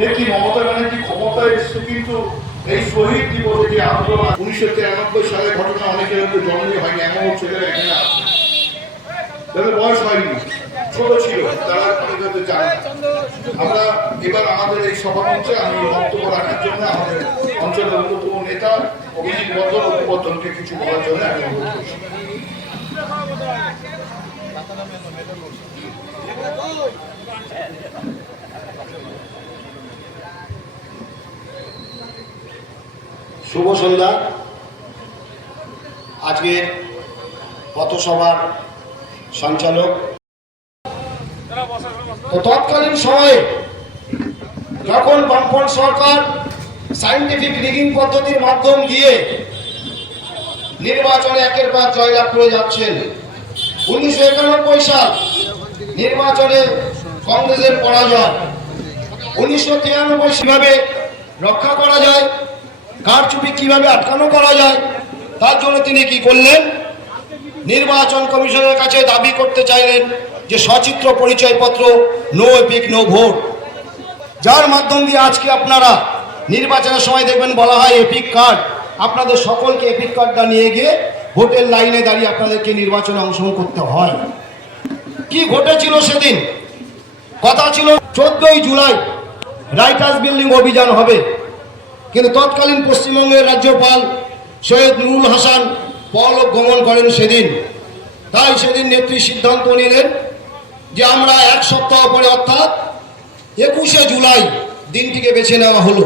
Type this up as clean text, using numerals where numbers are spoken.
দেখি মমতা ব্যানার্জি ক্ষমতায় এসছে, কিন্তু এই শহীদ দিবসে যে আন্দোলন 1993 সালের ঘটনা অনেকের হয়তো জন্মই হয়নি, এমন ছেলেরা এখানে আছে, তাদের বয়স হয়নি, ছোট ছিল, তারা অনেক হয়তো জানে না। আমরা এবার আমাদের এই সভামঞ্চে আমি বক্তব্য রাখার জন্য আমাদের অঞ্চলের অন্যতম নেতা অভিজিৎ বর্ধন উপবর্ধনকে কিছু বলার জন্য আমি অনুরোধ করছি। শুভ সন্ধ্যা। আজকে পথসভার সঞ্চালক, তৎকালীন সময়ে যখন বামফ্রন্ট সরকার সায়েন্টিফিক রিগিং পদ্ধতির মাধ্যম দিয়ে নির্বাচনে একের পর জয়লাভ করে যাচ্ছেন, 1991 সাল নির্বাচনে কংগ্রেসের পরাজয়, 1993 কিভাবে রক্ষা করা যায়, কারচুপি কিভাবে আটকানো করা যায়, তার জন্য তিনি কি করলেন, নির্বাচন কমিশনের কাছে দাবি করতে চাইলেন যে সচিত্র পরিচয়পত্র, নো এপিক নো ভোট, যার মাধ্যম দিয়ে আজকে আপনারা নির্বাচনের সময় দেখবেন বলা হয় এপিক কার্ড, আপনাদের সকলকে এপিক কার্ডটা নিয়ে গিয়ে ভোটের লাইনে দাঁড়িয়ে আপনাদেরকে নির্বাচনে অংশগ্রহণ করতে হয়। কি ঘটেছিল সেদিন? কথা ছিল 14ই জুলাই রাইটার্স বিল্ডিং অভিযান হবে, কিন্তু তৎকালীন পশ্চিমবঙ্গের রাজ্যপাল সৈয়দ নুরুল হাসান পরলোক গমন করেন সেদিন। তাই সেদিন নেত্রী সিদ্ধান্ত নিলেন যে আমরা এক সপ্তাহ পরে অর্থাৎ 21শে জুলাই দিনটিকে বেছে নেওয়া হলো।